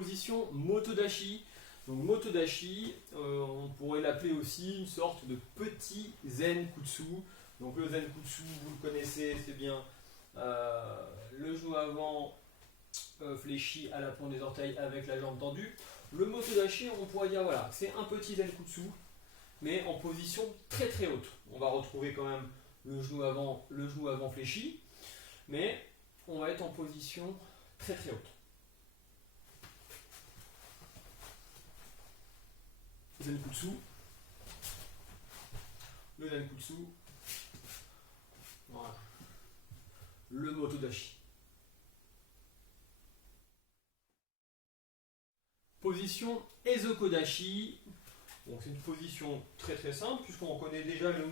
Position motodachi. Donc motodachi, on pourrait l'appeler aussi une sorte de petit zenkutsu. Donc le zenkutsu, vous le connaissez, c'est bien le genou avant fléchi à la pointe des orteils avec la jambe tendue. Le motodachi, on pourrait dire voilà, c'est un petit zenkutsu, mais en position très très haute. On va retrouver quand même le genou avant fléchi, mais on va être en position très très haute. Zenkutsu, le zenkutsu, voilà, le motodachi. Position ezokodachi. Bon, c'est une position très très simple puisqu'on connaît déjà le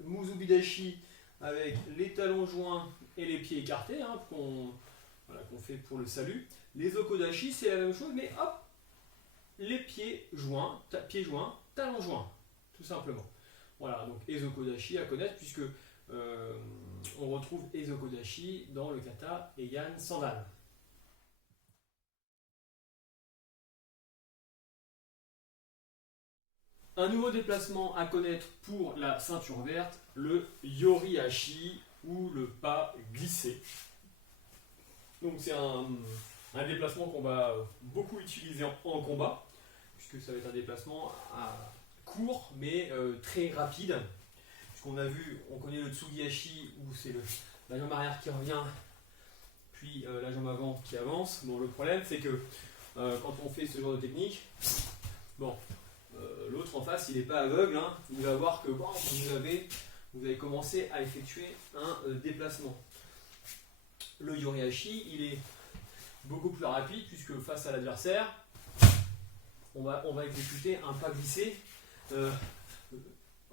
musubidachi avec les talons joints et les pieds écartés qu'on fait pour le salut. L'ezokodachi c'est la même chose mais hop, les pieds joints, talons joints, tout simplement. Voilà, donc ezokodachi à connaître puisque on retrouve ezokodachi dans le kata Heian Sandan. Un nouveau déplacement à connaître pour la ceinture verte, le yorihashi ou le pas glissé. Donc c'est un déplacement qu'on va beaucoup utiliser en combat, puisque ça va être un déplacement court mais très rapide. Puisqu'on a vu, on connaît le tsugihashi où c'est la jambe arrière qui revient, puis la jambe avant qui avance. Bon, le problème c'est que quand on fait ce genre de technique, bon, l'autre en face il n'est pas aveugle, il va voir que bon, vous avez commencé à effectuer un déplacement. Le yorihashi il est beaucoup plus rapide puisque face à l'adversaire on va exécuter un pas glissé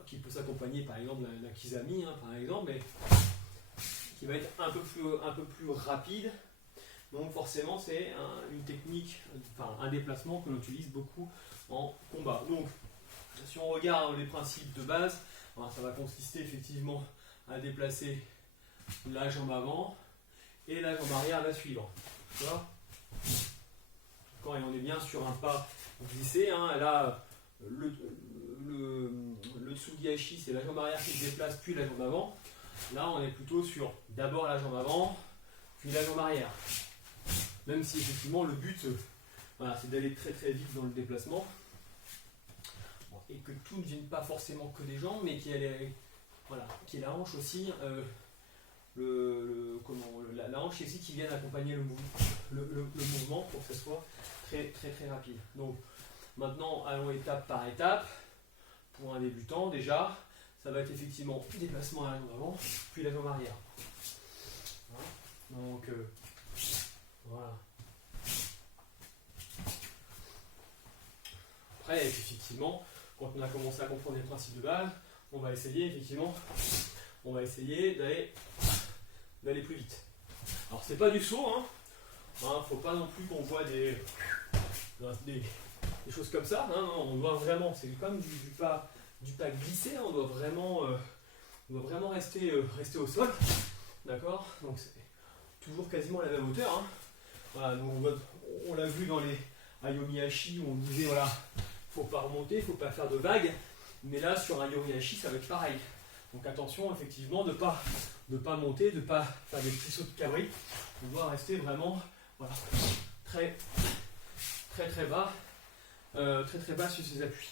qui peut s'accompagner par exemple d'un kizami par exemple, mais qui va être un peu plus rapide. Donc forcément c'est une technique, un déplacement que l'on utilise beaucoup en combat. Donc si on regarde les principes de base, ça va consister effectivement à déplacer la jambe avant et la jambe arrière à la suivre. Quand on est bien sur un pas glissé, là le tsugihashi c'est la jambe arrière qui se déplace puis la jambe avant. Là on est plutôt sur d'abord la jambe avant puis la jambe arrière. Même si effectivement le but c'est d'aller très très vite dans le déplacement. Et que tout ne vienne pas forcément que des jambes, mais qu'il y ait la hanche aussi, la hanche ici qui vienne accompagner le mouvement pour que ce soit très très très rapide. Donc maintenant allons étape par étape. Pour un débutant déjà, ça va être effectivement déplacement à la jambe avant, puis la jambe arrière. Donc voilà. Après effectivement, quand on a commencé à comprendre les principes de base, on va essayer d'aller plus vite. Alors c'est pas du saut, faut pas non plus qu'on voit des choses comme ça. On doit vraiment, c'est comme du pas glissé, on doit vraiment rester au sol, d'accord. Donc c'est toujours quasiment la même hauteur. Voilà, donc on l'a vu dans les Ayomihashi où on disait voilà. Faut pas remonter, il ne faut pas faire de vagues, mais là sur un yorihashi ça va être pareil. Donc attention effectivement de pas monter, de ne pas faire des petits sauts de cabri. On doit rester vraiment très très très bas sur ses appuis.